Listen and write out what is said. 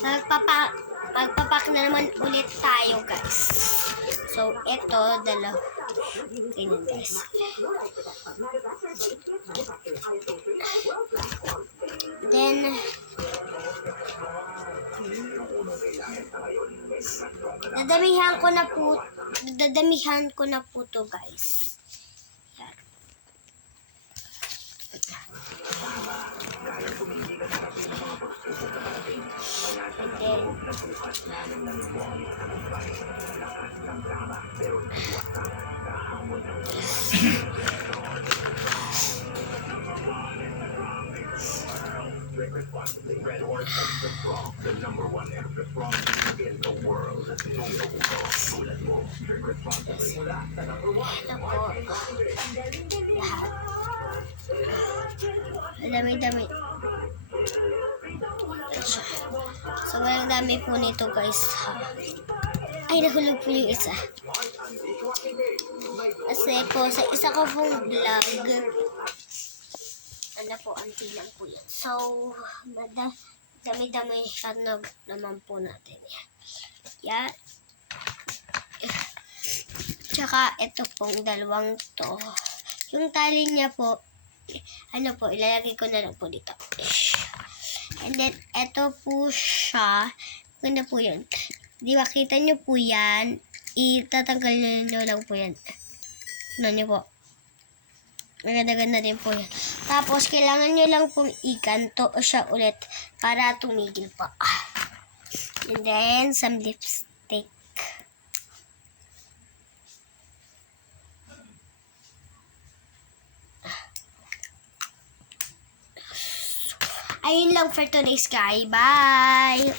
Magpapak na naman ulit tayo, guys. So, ito, dalawa. Ganyan, guys. Then, dadamihan ko na po to, guys. Yan. Red Horse Extra Strong, the number one extra strong in the world. Drink responsibly. The number one. Dami-dami. So, walang dami po nito, guys. Ay, nahulog po yung isa. Kasi po, sa isa ko pong vlog, ano po, anti lang po yan. So, dami-dami kanog naman po natin yan. Yan. Tsaka, ito pong dalawang to. Yung tali niya po, ano po, ilalagay ko na lang po dito. And then, ito po siya. Ganda po yun. Di ba, kita nyo po yan. Itatanggal nyo lang po yan. Ano nyo po. Maganda-ganda din po yan. Tapos, kailangan nyo lang pong ikanto siya ulit para tumigil pa. And then, some lipstick. Ayun lang for today's guy. Bye!